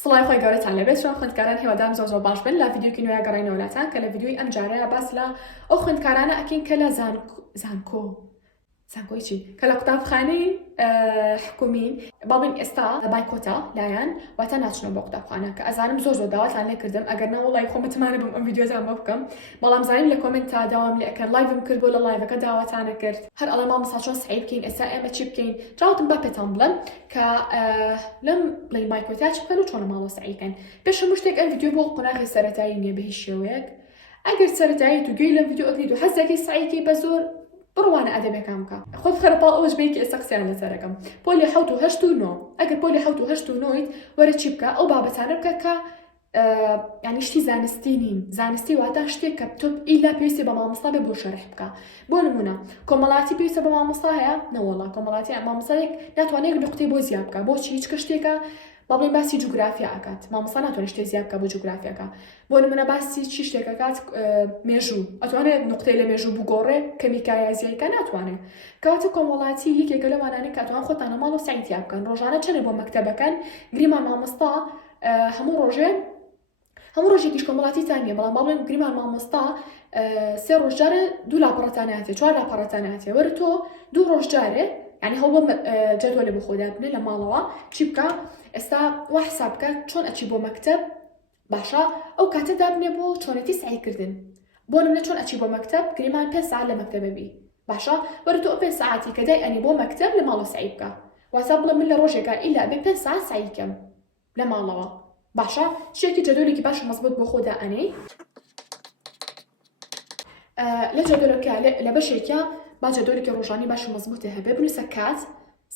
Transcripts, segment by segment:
سڵای خۆی گەورەتان لەبێت چۆن خوێندکاران هێوادارم زۆر باش بن لە ڤیدیۆکی نوێیە گەڕینەوە لاتان کە لە ڤیدیۆی ئەم جارەیە باس لە ئەو خوێندکارانە ئەکەین کە لە زانکۆی چی کە لە قوتابخانەی حکومین باڵین ئێستا بایکۆتە لایەن واتە ناچنەوە بۆ قوتابخانە کە ئەزانم زۆر داواتان لێ کردم ئەگەر نەوەڵی خۆم متمانە بم ئەم ڤیدیۆتان بۆ بکەم بەڵام زانیم لە کۆمنتە داوام لێ ئەکەن لایڤم کرد بۆ لە لایڤەکە داواتانە کرد هەر ئەڵێ مامۆستا چۆن سعی بکەین ئێستا ئێمە چی بکەین جاوتم با پێتان بڵێم کە لەم بڵین بایکۆتە چ بکەن و چۆن ماڵۆ سعیکەن پێش هەموو شتێک ئەم ڤیدیۆ بۆ قۆناغی سەرەتایی نییە بە هیچ شێوەیەک ئەگەر سەرەتایی تو گوێی لەم ڤیدیۆ ئەگریت و حەزەکەی سعیکەی بە زۆر بڕوانە ئەدەبێکام بکە خۆت خەرپاڵ ئەوەش بێکی ئێستا قسەیان لەسەرەکەم پۆلی 7 و 8 و 9 ئەگەر پۆلی 7 و 8 و 9 وەرە چی بکە ئەو بابەتانە بکە کە یعنی شتی زانستی نین زانستی واتە شتێک کە تۆ ئیلا پێویستی بە مامۆستا بێ بۆ شەرح بکە بۆ نمونە کۆمەڵاتی پێویستە بە مامۆستا هەیە نەوەڵا کۆمەڵاتی مامۆستایەک ناتوانێت نقطەی بۆ زیاد بکە بۆچی هیچ شتێکە بابڵین باسی جوگرافیا ئەکات مامۆستا ناتوانێت شتێک زیاد بکە بۆ جوگرافیاکە بۆ نمونە باسی چی شتێکەکات مێژوو ئەتوانێت نقطەی لە مێژوو بگۆڕێ کەمیکایازیەکە ناتوانێت کەواتە کۆمەڵاتی یەکێکە لەوانانەیە کە ئەتوان خۆتانە ماڵ و سعیتیا بکەن ڕۆژانە چەندە بۆ مەکتەبەکەن گریمان مامۆستا هەموو ڕۆژێکیش کۆمەڵاتیتان نیە بەڵام باڵێن گریمان مامۆستا سێ ڕۆژجارە دوو لاپەڕەتاناتێ چوار لاپەڕەتاناتێ وەرە تۆ دوو ڕۆژجارێ یعنی هەڵ بۆ جەدوەلێ بۆ خۆدا بنێ لە ماڵەوە چی بکە ئێستا وا حساب بکە چۆن ئەچی بۆ مەکتەب باشە ئەو کاتە دابنێ بۆ چۆنەتی سعیکردن بۆ نمونە چۆن ئەچی بۆ مەکتەب گریمان 5 ساعت لە مەکتەبە بی باشە وەرە تۆ 5 ساعتی کە دای ئەنی بۆ مەکتەب لە ماڵەوە سعی بکە واسا بڵێ من لە ڕۆژێکە ئیلا بێ 5 ساعت سعیکەم لە ماڵەوە باشە شتێکی جەدوڵێکی باش مەزبوط بۆ خۆدا ئەنەی لە جەدوڵەکە لە بەشێکە با جەدوڵێکی ڕۆژانی باش مەزبوطە هەبێ بنووسە کات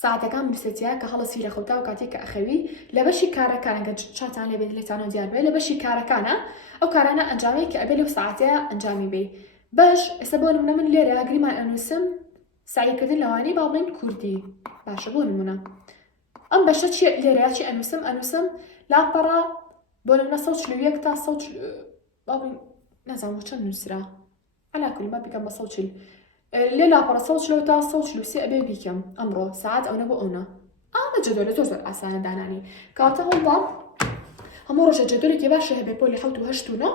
ساعتەکان بنووسێتە کە هەڵەسی لە خەوتا و کاتی کە ئەخەوی لە بەشی کارەکان کە چاتان لێبێت لێتانەوە دیار بێت لە بەشی کارەکانە ئەو کارانە ئەنجامەیە کە ئەبێ لەو ساعتەیە ئەنجامی بێ باش ئێستا بۆ نمونە من لێرە گریمان ئەنووسم سعیکردن لەوانەی با بڵێن کوردی باشە بۆ نمونە ئەم بەشە چی لێرەیە چی ئەنووسم لاپەڕە بۆ نمونە 141 تا 100 نازانم چەند نووسرا عەلا کولی با بگەم بە 140 لێ لاپەڕە 140 تا 143 ئەبێ بیکەم ئەمڕۆ ساعت ئەوە بۆ ئەوە ئەمە جەدوڵە زۆر ئاسانە دانانی کاتە هەڵدا هەموو ڕۆژە جەدوڵێکی باشە هەبێ پۆلی 7 و 8 و 9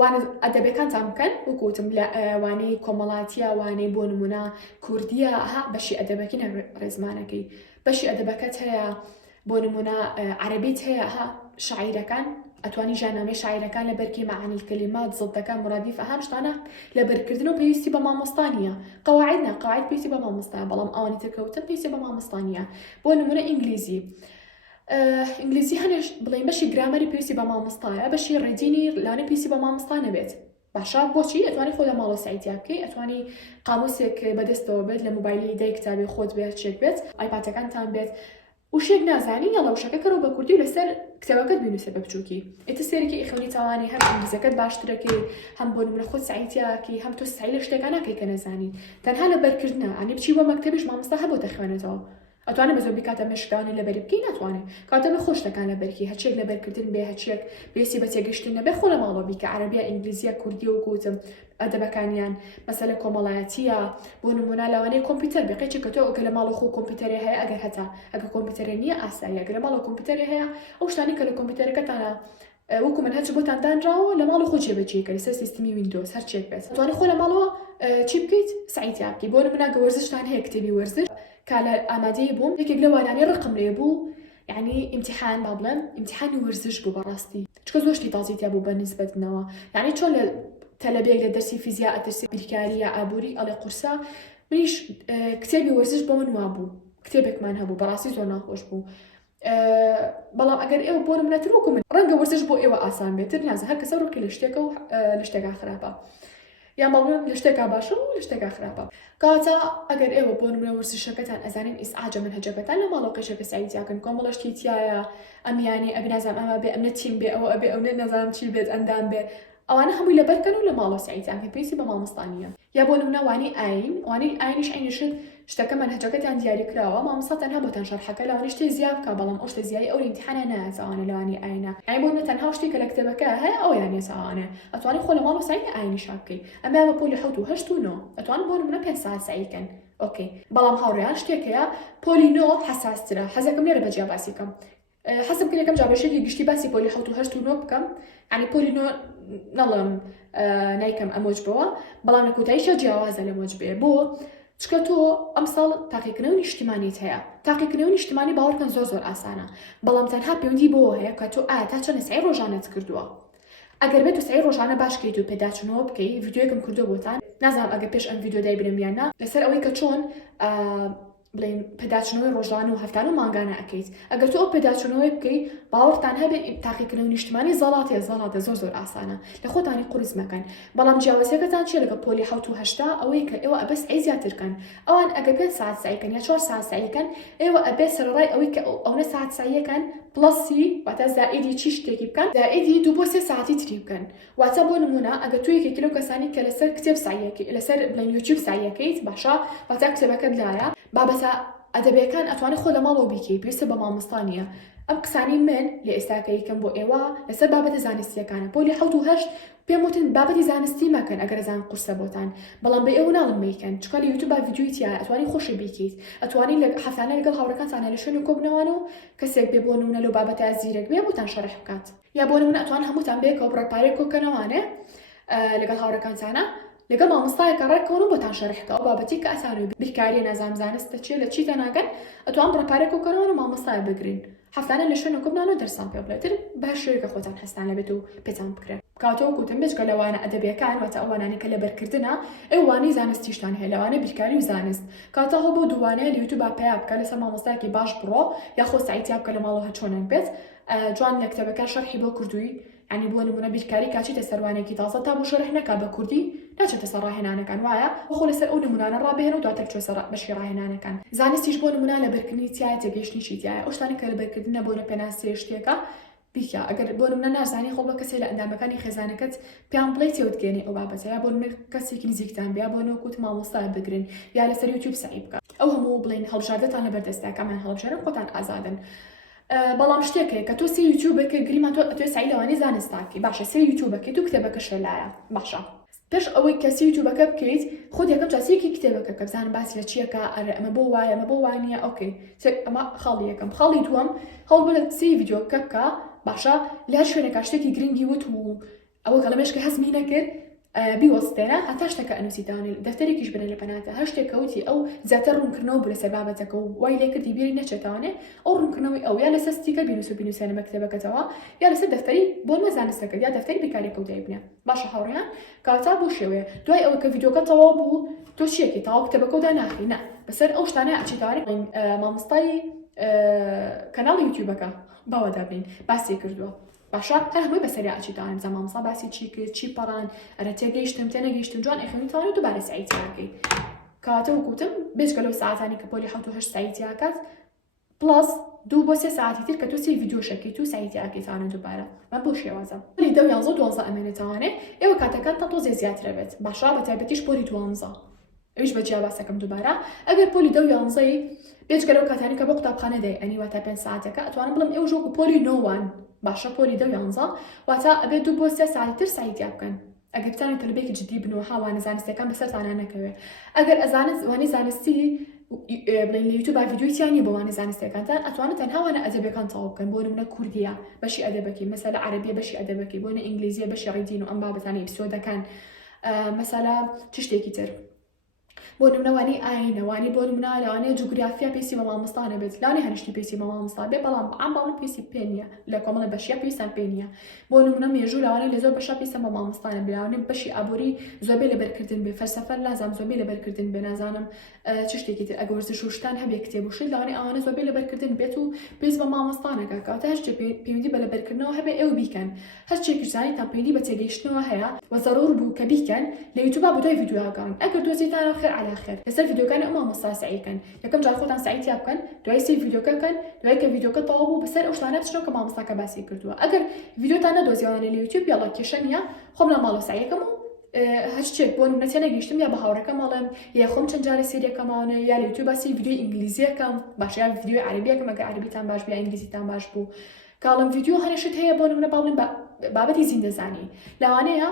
وانە ئەدەبەکانتان بکەن وەکوتم لە وانەی کۆمەڵاتیە وانەی بۆ نمونە کوردیە ها بەشی ئەدەبەکەی ڕێزمانەکەی بەشی ئەدەبەکەت هەیە بۆ نمونە عەرەبیت هەیە ها شاعیرەکان ئەتوانی ژاننامەی شاعیرەکان لە بەرکی معانی الکەلیمات زڵتەکان مرادیف ئەهام شتانە لە بەرکردن و پێویستی بە مامۆستا نیە قەواعید پێویستی بە مامۆستا بەڵام ئەوانی ترکەوتن پێویستی بە مامۆستا نیە بۆ نمونە ئینگلیزی هەنێش بڵێن بەشی گرامەری پێویستی بە مامۆستایە بەشی ڕێدینی لانە پێویستی بە مامۆستا نەبێت باشە بۆچی ئەتوانی خۆ لە ماڵە سعیتیا بکەی ئەتوانی قاموسێک بەدەستەوە بێت لە موبایلی دای کتابی خۆت بێت چێک بێت ئایپاتەکانتان بێت وشێک نازانی یاڵە وشەکە کەرەوە بە کوردی و لەسەر کتێبەکەت بینووسە بە بچووکی ئێتە سێرەکی ئیخوانی تاوانی هەم ئینگلیزەکەت باشترەکەی هەم بۆ نمونە خۆت سعیتیاکەی هەم تۆ سعی لە شتێکە ناکەی کە نەزانی تەنها لە بەرکردنە ئەنی بچی بۆ مەکتەبیش مامۆستا هەبۆتە خوێنێتەوە ئەتوانێت بە زۆر بیکاتە مێشکداوانی لەبەری بکەی ناتوانێت کاتە بە خۆشتەکان لەبەرکی هەچێک لەبەرکردن بێ هەچێک پێویستی بە تێگەشتن نەبێ خۆ لە ماڵەوە بیکە عەرەبیە ئینگلیزیە کوردی و گوتم ئەدەبەکانیان مەسەلە کۆمەڵایەتیە بۆ نمونە لەوانەیە کۆمپیوتەر بێ قەیچێک کە تۆ ئەگە لە ماڵە خۆ کۆمپیوتەرێ هەیە ئەگەر هەتا ئەگە کۆمپیوتەرێ نییە ئاساییە ئەگەر لە ماڵە کۆمپیوتەرێ هەیە ئەو شتانی کە لە کۆمپیوتەرەکەتانە وەکو من هەچ بۆتان دانراوە لە ماڵە خۆ جێبەجێکەری سەر سیستمی ویندۆز هەرچێک بێت توانێت خۆ لە ماڵەوە چی بکەیت سعیتیا بکەیت بۆ نمونە گە وەرزشتان هەیە کتێبی وەرزش کالا ئامادەی بووم یەکێک لەوانانی ڕقم لێ بوو یعنی ئیمتیحان با بڵێن ئیمتیحانی وەرزش بوو بەڕاستی چکە زۆر شتی تازیتیا بوو بە نسبەتنەوە یعنی چۆن لە تەلەبێک لە دەرسی فیزیا ئەترسی بیرکاری یا ئابووری ئەڵێ قورسا منیش کتێبی وەرزش بۆ من وابوو کتێبێکمان هەبوو بەڕاستی زۆر ناخۆش بوو بەڵام ئەگەر ئێوە بۆ منەتر وەکو من ڕەنگە وەرزش بۆ ئێوە ئاسان بێتر نازە هەر کەسە ڕووکی لە شتێکە و لە شتێکا خراپە یان باڵێن لە شتێکا باشە و لە شتێکا خراپە کاتە ئەگەر ئێوە بۆ نمونە وەرزشەکەتان ئەزانین ئیسعاجە منهەجەکەتان لە ماڵەوە قێشەکە سعیتیاکەن کۆمەڵەشتی تایە ئەمیانی ئەبی نازانم ئەمە بێ ئەمنە چیم بێ ئەوە ئەبێ ئەوێ نازانم چی بێت ئەندام بێ ئەوانە هەمووی لەبەرکەن و لە ماڵەوە سعیتیاکەن پێویستی بە مامۆستا نیە یا بۆ نمونە وانی ئاینیش عینیشت شتەکە منهەجەکەتان دیاری کراوە مامۆستا تەنها بۆتان شەرحەکە لەوانی شتێ زیاد بکە بەڵام ئەو شتە زیایی ئەو ئیمتیحانە نایەتەوانە لەوانی ئاینە یعنی بۆ تەنها شتێک کە لە کتێبەکە هەیە ئەو یانە ساوانە ئەتوانی خۆ لە ماڵەوە سعی ئاینیش بکەی ئەمە بە پۆلی 7 و 8 و 9 ئەتوان بۆ نمونە 5 ساعت سعیکەن ئۆکەی بەڵام هاوڕێیان شتێکەیە پۆلی 9 حەساسترە حەزەکەم لێرە بەجیا باسی بکەم حسب كل كم جاب شيء قشتي باسي بولي حوتو هشتو نوب كم يعني بولي نو نظم نايكم أموج بوا بلام نكو تعيش جوازة لموج بو تشكتو أمثال تحقيقنون اجتماعي تها تحقيقنون اجتماعي باور كان زور آسانة بلام تنها بيوندي بو هي كتو تاچن سعي روجانة كردوا اگر بتو سعی روزانه باش کیتو پداچنو بکی ویدیوکم کردو بودن نزدم اگر پیش ام ویدیو دایبرم بیانا لسر اوی که چون بلين پداچنوی روزانه و هفتانو مانگانه اکید اگر تو پداچنوی بکی باور تنها به تحقیق کنون اجتماعی زلاته زور آسانه لخود آنی قرز مکن بلام جوازی که تان چی لگه پولی حوتو هشتا اوی که ایوا بس عزیاتر کن اوان اگر 5 ساعت سعی کن یا 4 ساعت سعی کن ایوا بس رای اوی که اون ساعت سعی کن بلسي واتا زائدي تشيش تيكيب كان زائدي دو بوسي ساعتي تريب كان واتا بو نمونا اگه توي كيلو كساني كلسر كتاب سعيكي لسر بلين يوتيوب سعيكي باشا واتا كتابك دلايا بابسا ادبي كان اتواني خود مالو بيكي بيسه بما مستانيه ام كساني من لاستاكي كان بو ايوا لسر بابا زانستي كان بولي حوتو هشت بيموتن بابا زانستي ما كان اگر زان قصه بوتان بلان بي او نال ميكن تشكال يوتيوب فيديو تيا اتواني خوش بيكيت اتواني لك حفلانه لقل هاوركان انا لشنو كوبنوانو كسيك بيبونونا لو بابا تازيرك بيبوتان شرح بكات يا بونونا اتوان هموتان بيك وبر باريكو كنوانه لقل هاوركان انا لقل ما مستاي قرار كونو بوتان شرح كا بابتي كاسانو بكاري نظام زانست لتشي تناقن اتوان بر باريكو كنوانو ما مستاي بقرين حفلانه لشنو كوبنوانو درسان بيبلتر بهشوي كخوتان حسان لبتو بيتان بكره كاتو كوتم بيش قال وانا ادبي كان وتاوانا كلا بركرتنا ايواني زانستيشتان هلاوانا بيكاري وزانست كاتا هو بو دوانه اليوتيوب اب كلا سما مستاكي باش برو ياخو ساعتي اب كلا مالو هاتشونن بيت جوان لكتبك شرحي بو كردوي يعني بو نمونه بيكاري كاتشي تسرواني كي تاسا تابو شرحنا كا بكردي ناچ تسرا هنا كان وايا وخو لسر اون نمونه رابهن وداتك شو سرا بشي راهنا كان زانستيش بو نمونه لبركني تيا تگشني شي تيا اوشتاني كلا بركدنا بو نپناسيشتيكا بيكا اگر بونم نازانی خوب کسی لعندام مکانی خزانکت پیام بلیتی ودگنی او بابته یا بونم کسی کنیزیکتان بیا بونو کوت ما مصاب بگرین یا لسر یوتیوب سعیب کا او همو بلین هالجاردت انا بردستا كمان هالجارم قطعا ازادن بلام شتيكي كتو سي يوتيوبك غريما تو سعيده واني زانستاكي باشا سي يوتيوبك تو كتبك شلايا باشا باش اوي كسي يوتيوبك بكيت خذ ياكم جاسي كي كتبك كبزان باس لتشيكا ما بوايا اوكي اما خاليكم خالي دوم هول بلد سي فيديو كبكا باشا لا شوينك اشتكي جرينجي وتو او كلامش كحزمي نكر بوسطنا هتاشتك انو سيتاني دفتري كيش بين البنات هاشتك كوتي او زاترون كرنو بلا سبابتك وايلك ديبيري نشتانه او رنكنوي او يا لسستيك بينوس انا مكتبك توا يا لس دفتري بول مزانستك يا دفتري بكاري كودي ابني باشا حوريان كاتبو شويه دوي او كفيديو كتوابو تو شيكي تاو كتبك ودا ناخي نا بس اوشتانه اشتاري ما مستاي كانال يوتيوبك باوا دابين باسي كردو باشا هر همه بسریع چی داریم زمان مصاب باسی چی پران رتیه گیشتم جوان اخوانی تانو تو برای سعیتی هاکی کاته و کوتم بیش کلو ساعتانی که پولی حتو هش سعیتی هاکت پلاس دو با 3 ساعتی تر که تو سی ویدیو شکی تو سعیتی هاکی تانو تو برای من بوشی وازم پولی دو یانزو دوانزا امنه تانه ایو کاته کن تا تو زیاد روید باشا بتایبتیش پولی دوانزا ایش بچه باسکم دوباره اگر پولی دو یانزایی بیش کلو کاتانی که بقطع بخانه دی انی وقت 5 ساعته که اتوانم بلم ایو جو پولی نوان باشا بولي دو يانزا واتا ابي دو بو 3 ساعات تر سعيد يابكن اگر بتاني تلبيك جدي بنو حوان زانستي كان بسرت انا نكوي اگر ازانز واني زانستي بلين يوتيوب فيديو تاني بواني زانستي كان اتوانا تنها وانا ادبي كان طاوب كان بون من كرديه بشي ادبكي مثلا عربيه بشي ادبكي بون انجليزيه بشي غيدين وام بتاني بسودا كان مثلا تشتكي تر بونم نواني آي نواني بونم نالاني جغرافيا بيسي ماما مستانه بيت لاني هنشتي بيسي ماما مستانه بلام عم بالم بيسي بينيا لكم بشيا بيسان بينيا بونم نم يجو لاني لزو بشا بيسي ماما مستانه بلاني بشي ابوري زوبي لبركردن بفلسفه لازم زوبي لبركردن بنازانم تشتي كتير اگورز شوشتان هب يكتبوش لاني انا زوبي لبركردن بيتو بيس ماما مستانه كاتاش بيودي بلبركردنو هب او بيكن هرچی که زنی تا پیدی به تگیشتنو هیا و ضرور بو کبیکن لیوتیوب بودای ویدیو ها کن اگر دوزی تان خیر على خیر لسه ویدیو کن اما مصا سعی کن یکم جای خودم سعی تیاب کن دوای سی ویدیو کن دوای که ویدیو کن طلبو بسر اوشتانه تشون که ما مصا کباسی کردو اگر ویدیو تان دوزی آن لیوتیوب یلا کشنیا خب نمالو سعی کمو هرچی بونم نتیجه گیشتم یا بهاره کمالم یا خم چند جاری سری کمانه یا لیوتیوب سی ویدیو انگلیسی کم باشه یا ویدیو عربی کم اگر عربی تام باش بیا انگلیسی تام باش بو کالم ویدیو هنشت هیا بونم نبالم بابتي زين زاني لوانيا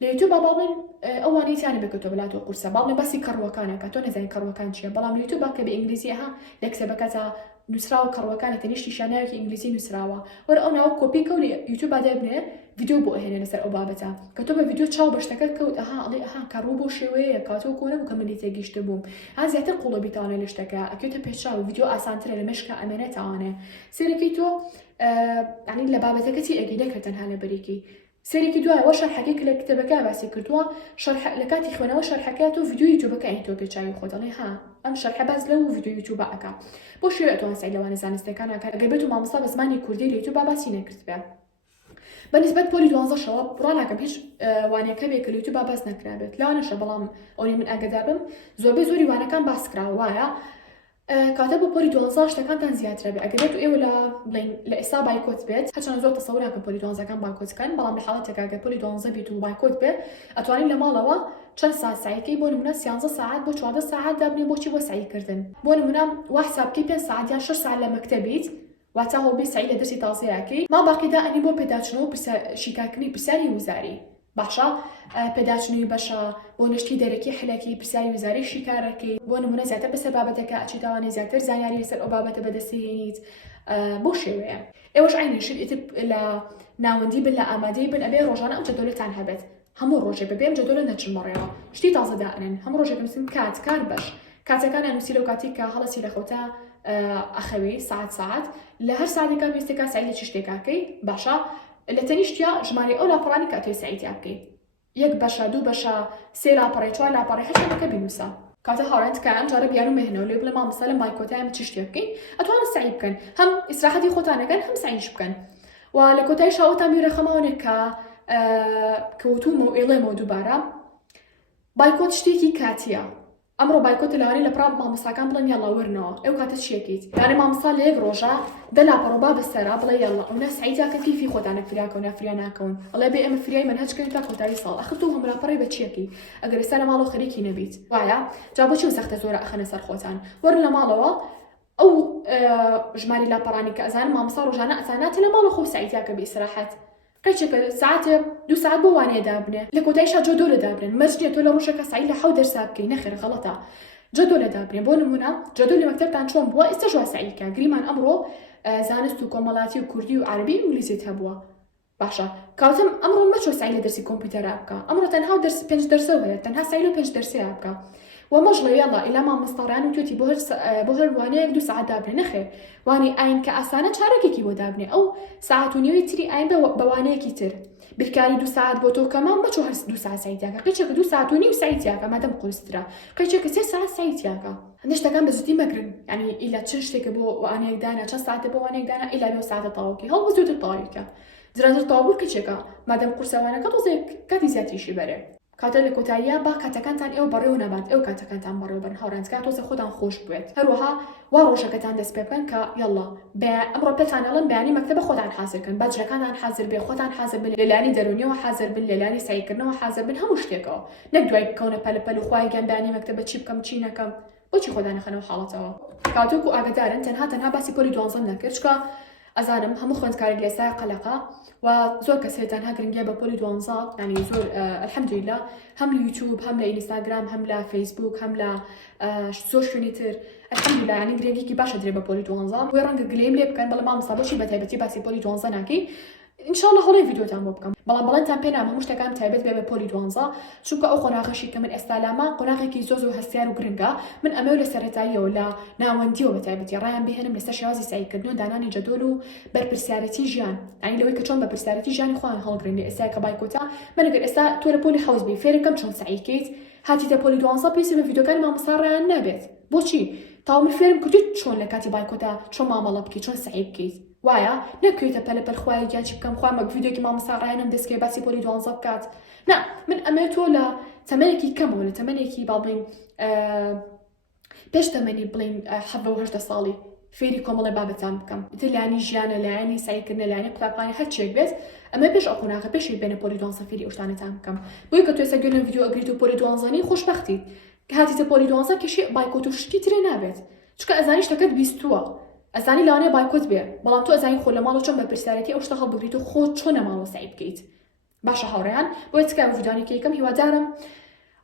ليوتيوب بابلن اواني ثاني بكتب لا تقرص بابلن بس كروكانا كاتون زين كروكان شي بلام يوتيوب كبي انجليزي ها لكسبكتا نووسراوە کەڕوەکانە تەنیشتی شاناوێکی ئینگلیزی نووسراوە وەرە ئەو ناوە کۆپی کە لە یوتیوب دەبنێ ڤیدیۆ بۆ ئەهێنێ لەسەر ئەو بابەتە کە تۆ بە ڤیدیۆ چاو بەشتەکەت کەوت ئەها ئەڵێ ئەها کەڕوو بۆ شێوەیە کاتۆ کۆنە بوو کە منی تێگەیشتە بووم ها زیاتر قوڵەبی تاوانێ لە شتەکە ئەکەوتە پێشاو ڤیدیۆ ئاسانترە لە مەشکە ئەمێنێت تاوانێ سێرەکەی تۆ ینی لە بابەتەکەتی ئەگیدە کە تەنها لە بەریکی سێرێکی دوایەوە شەرحەکەی کە لە کتێبەکە باسی کردووە لە کاتی خوێنەوە شەرحەکە تۆ ڤیدیۆ یوتیوبەکە ئەین تۆ پێچاوی خۆت دەڵێ ها ئەم شەرحە باز لەو ڤیدیۆ یوتیوب ئەکا بۆ شێوە ئەتوان سای لەوانە زانستەکان ئەکات ئەگەر بێت و مامۆستا بە زمانی کوردی لە یوتیوب باسی نەکرد بێ بەنسبەت پۆلی 12 شەوە ڕواناکەم هیچ وانەیەکە بێت کە لە یوتیوب باس نەکرابێت لەوانەشە بەڵام ئەوەی من ئاگادار بم زۆربەی زۆری وانەکان باس کراوە وایە کاتە بۆ پۆلی 12 شتەکانتان زیاترە بێت ئەگەر بێت و ئێوە لە ئێستا بایکۆت بێت هەرچەندە زۆر تەسەوورەکە پۆلی 12کان بایکۆتکەن بەڵام لە حاڵەتێکە ئەگەر پۆلی 12 بیت و بایکۆت بێت ئەتوانین لە ماڵەوە چەند ساعت سعیکەی بۆ نمونە 13 ساعت بۆ 14 ساعت دابنێ بۆچی بۆ سعیکردن بۆ نمونە وا حسابکەی 5 ساعت یان 6 ساعت لە مەکتەبیت واتە هەڵبێ سعی لە دەرسی تازەیەکەی ما باقیدا ئەنی بۆ پێداچنەوە شیکاکردنی پرسیاری وزاری باشە پێداچنوی بەشە بۆ نشتی دەرەکی حلەکی پرسیاری وزاری شیکارەکەی بۆ نمونە زیاتر بەسەر بابەتەکە ئەچیتوانێ زیاتر زانیاری لەسەر ئەو بابەتە بەدەستهێنیت بۆ شێوەیە ئێوەش عینیشت ئیتر لە ناوەندی بن لە ئامادەی بن ئەبێ ڕۆژانە ئەم جەدۆلەتان هەبێت هەموو ڕۆژێ بەبێ ئەم جەدۆلە نەچمەڕێەوە شتی تازە دائنن هەموو ڕۆژێک نووسن کات کار بەش کاتەکان نووسی لەو کاتی کە هەڵەسی لە خەوتا ئەخەوی ساعت لە هەر ساعتێکا وێستێکا سعی لە چ شتێکاکەی باشە لە تەنیشتیا ژمارە ئەو لاپەڕانی کە تۆ سعیتیا بکەیت یەک بەشە دوو بەشە سێ لاپەڕی چوار لاپەڕی هەشتێکەکە بینووسە کاتە هاوڕێنتکە ئەم جارە بیان و مێهنەوە لێ بڵێ مامۆستا لە مایکۆتایە چ شتێک بکەین ئەتوانن سعی بکەن هەم ئیسراحەتی خۆتانەکەن هەم سعیش بکەن و لە کۆتای شاوەتان میرەخەماوەنێک کە کەوتومە و ئێڵێمەوە دووبارە بایکۆت شتێکی کاتیە ئەمڕۆ بایکۆت لەوانەیە لە پڕ مامۆستاکان بڵێن یاڵا وەرنەوە ئەو کاتە چیەکەیت یانێ مامۆستا لە یەک ڕۆژە دە لاپەڕۆبا بەسەرا بڵێ یاڵا ئەوە سعیداکە کیفی خۆتانە فریاکەون فریا ناکەون ئەڵێ بێ ئەمە فریای منهەجکەین تا کۆتایی ساڵ ئەخر تۆ هەم لاپەڕی بە چیەکەی ئەگەر ئێستا لە ماڵەوە خەریکی نەبیت وایە جا بۆچی سەختە زۆرە ئەخەنە سەر خۆتان وەرن لە ماڵەوە ئەو ژماری لاپەڕانی کە ئەزانم مامۆستا ڕۆژانە ئەزاناتە لە ماڵە خۆ سعیداکە بە ئیسراحەت قەچێکە ساعتێ 2 ساعت بۆ وانەیە دابنێ لە کۆتاییشا جۆدۆ لە دابرن مەرجێ تۆ لە ڕۆژەکە سعی لە 7 دەرسا بکەی نەخێر غەڵەتە جدول دابرين بۆ نمونە جدول مەکتەبتان چۆن بووە ئێستا جوا سعیکە گریمان ئەمڕۆ زانست و کۆمەڵاتی و کوردی و عەربی و ئینگلیزیت هەبووە باشە کاتم ئەمڕۆ مەچۆ سعی لە دەرسی کۆمپیوتەرا بکە ئەمڕۆ تەنها 5 دەرسە هەیە تەنها سعی لە 5 دەرسەیە بکە ومەژڵە یاڵا ئیلا مامۆستاڕیان و توێتی بۆ هەر وانەیەک 2 ساعت دابرێ نەخێر وانی ئاین کە ئاسانە چارەکێکی بۆ دابنێ ئەو ساعت و نیوەی تری ئاین بە وانەیەکی تر برکاری 2 ساعت بۆ تۆ کەما مەچۆ هەر 2 ساعت سعیتیاکە قەچێکە 2 ساعت و نیو سعیتیاکە مادەم قورسترا قەچێکە 3 ساعت سعیتیاکە هەندێشتەکان بەزوودی مەگرن ینی ئیلا چ شتێکە بۆ وانەیەک دانا چەند ساعتە بۆ وانەیەک دانا ئیلا بێ ساعتە تەواوکەی هەڵ بزووتر تەواویکە زرازر تەواو کەچێکە مادەم قورسەوانەکە تۆزێک کاتی زیاتریشی بەرێ کاتە لە کۆتاییە با کاتەکانتان ئێوە بەڕێوە نەبات ئەو کاتەکانتان بەڕێوە بن هاوڕێنجکە تۆزە خۆتان خۆش بێت هەروەها وا ڕۆژەکەتان دەست پێ بکەن کە یەڵڵا ئەمڕۆ پێتانەڵن بەیانی مەکتەبە خۆتان حازرکەن باجەکانتان حازر بێ خۆتان حازر بن لەلانی دەرونیەوە حازر بن لەلانی سعیکردنەوە حازر بن هەموو شتێکەوە نەک دوای بکەونە پەلەپەل و خوای گیان بەیانی مەکتەبە چی بکەم چی نەکەم بۆچی خۆتان نەخەنەوە حاڵەتەوە کاتۆکو ئاگدارن تەنها باسی پۆلی 12 نەکرد چکە ئەزانم هەموو خوێندکارێک لە ئێستا قەلەقە و زۆر کەس هەیە تەنها گرنگیە بە پۆلی 12 ینی زۆر الحەمدولله هەم لە یوتیوب هەم لە ئینستاگرام هەم لە فەیسبوک هەم لە زۆر شوێنی تر الحەمدولله ینی گرنگێکی باشە درێ بە پۆلی 12 بۆی ڕەنگە گلەیم لێ بکەن بەڵام مامۆستا بۆچی بەتایبەتی باسی پۆلی 12 ناکەی ئینشاءالله هەڵەی ڤیدیۆتان بۆ بکەم بەڵام بەڵێنتان پێ نام هەموو شتەکان تایبەت بێ بە پۆلی 12 چونکە ئەو قۆناغەشی کە من ئێستا لامە قۆناغێکی زۆر هەستیار و گرنگە من ئەمە لە سەرەتاییەوە لە ناوەندیەوە بەتایبەتی ڕایان بهێنم لەسەر شێوازی سعیکردن و دانانی جەدۆل و بەرپرسیارەتی ژیان ینی لەوەی کە چۆن بە پرسیارەتی ژیانی خۆیان هەڵگرن لە ئێستا کە بایکۆتە من ئەگەر ئێستا تۆ لە پۆلی حەوز بی فێرەکەم چۆن سعیکەیت هاتیتە پۆلی 12 پێویستە بە ڤیدیۆکانی مامۆستا ڕایان نابێت بۆچی تاو من فێرم کردوت چۆن لە کاتی بایکۆتە چۆن مامەڵە بکەیت چۆن سعی بکەیت وایە نەکوێتە پەلەپەل خوای گیان چی بکەم خوا مەک ڤیدیۆکی مامۆستا ڕایانم دەستکەی باسی پۆلی 12 بکات نا من ئەمە تۆ لە تەمەنێکی کەمەوە لە تەمەنێکی باڵێن پێش تەمەنی بڵین 7 ساڵی فێری کۆمەڵی بابەتان بکەم ئیتر لایانی ژیانە لایانی سعیکردنە لایانی قوتابخانە هەرچێک بێت ئەمە پێش ئەو قۆناغە پێشی بێنە پۆلی 12 فێری ئەو شتانەتان بکەم بۆی کە تۆ ئێستا گوێ لەم ڤیدیۆ ئەگریت و پۆلی 12 خۆشبەختی کە هاتیتە پۆلی 12 کێشی بایکۆت و شتی ترێ نابێت چکە ئەزانی شتەکەت بیستووە ئەزانی لەوانەیە بایکۆت بێ بەڵام تۆ ئەزانی خۆ لە ماڵەوە چۆن بە پرسیارەتی ئەو شتە هەڵبگریت و خۆت چۆن لە ماڵەوە سعی بکەیت باشە هاوڕێیان بۆیە تکای ڤیدیۆیەکی یەکەم هیوادارم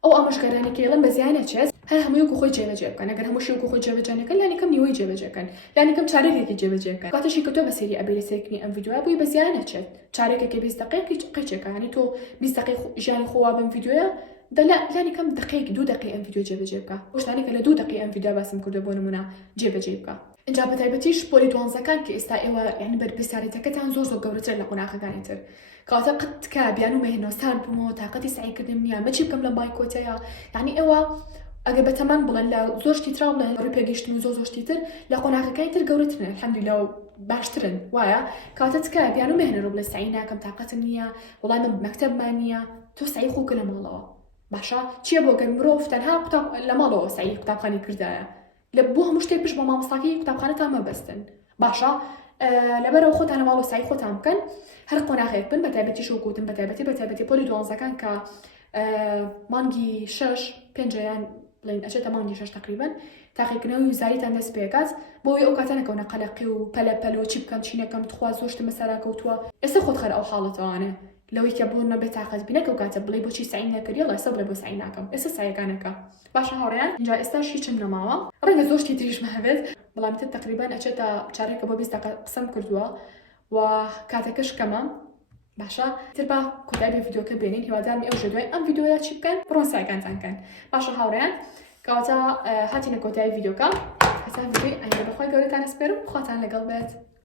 ئەو ئامۆژگارانی کێڵم بەزیانە چێت هەر هەموویەک خۆی جێبەجێ بکەن ئەگەر هەموو شێوک خۆی جێبەجێنەکەن لانی کەم نیوەی جێبەجێکەن لانی کەم چارێکێکی جێبەجێ بکەن کاتەشی کە تۆ بەسەری ئەبێ سێکنی ئەم ڤیدیۆە بووی بەزیانە چێت چارێکێکی 20 دقیقی قیچێکە ینی تۆ 20 دقیق ژیانی خۆوا بم ڤیدیۆیە دەلا لانی کەم دقیق 2 دقیق ئەم ڤیدیۆ جێبەجێ بکە شتانی کە لە 2 دقیق ئەم ڤیدیۆ باسم کردو بۆ نمونە جێبەجێ بکە اینجا بەتایبەتیش پۆلی دوانزەکان کە ئێستا ئێوە یعنی بەرپرسیارەتەکەتان زۆر گەورەتر لە قۆناغەکانی تر کەواتە قەت تکا بیان و مێهنۆستان بوومەوە تااقەتی سعیکردن نییە مەچی بکەم لە بایکۆتەیە یعنی ئێوە ئەگەر بەتەمان بڵێن لە زۆر شتی تراو بڵێن ڕووی پێگەشتن و زۆر شتی تر لە قۆناغەکانی تر گەورەترن الحەمدولیلا و باشترن وایە کەواتە تکا بیان و مێهنە ڕوو بڵێ سعی ناکەم تااقەتم نییە وڵای من مەکتەبمان نییە تۆ سعی خۆکە لە ماڵەوە باشە چییە بۆ گەر مرۆڤ تەنها قوتاب لە ماڵەوە سعی قوتابخانی کردایە لە بۆ هەموو شتێک پشت بە مامۆستاکەی قوتابخانەتان مەبەستن باشە لەبەرەوە خۆتان لە ماڵەوە سعی خۆتان بکەن هەر قۆناغێک بن بەتایبەتی شەوکوتن بەتایبەتی پۆلی دوانزەکان کە مانگی 6 پێنجیان بڵین ئەچێتە مانگی 6 تقریبا تاقیکردنەوەی وزاریتان دەست پێکات بۆی ئەو کاتە نەکەونە قەلەقی و پەلە چی بکەم چی نەکەم تخوا زۆر شتم بەسەرا کەوتووە ئێستا خۆت خەر ئەو حاڵەتەوانە لەوەی کە بۆ نەبێت تاقەت بینە کە کاتە بڵێ بۆچی سعی نەکردی ئێستا بڵێ بۆ سعی ناکەم ئێستا سعیەکانەکە باشە هاوڕێیان اینجا ئێستاش هیچم نەماوە ڕەنگە زۆر شتی تریشمە هەبێت بەڵام تر تقریبا ئەچێتە چارێکە بۆ 20 دقیقە قسەم کردووە و کاتەکەش کەمە باشە تر بە کۆتایی ڤیدیۆکە بێنین هیوادارم ئەو ژێ دوای ئەم ڤیدیۆیە چی بکەن بڕۆن سایەکانتان کەن باشە هاوڕێیان کەواتە هاتینە کۆتایی ڤیدیۆکە هەتا ڤیدیۆی ئاینده بەخوای گەورەتان ئەسپێرم خواتان لەگەڵ بێت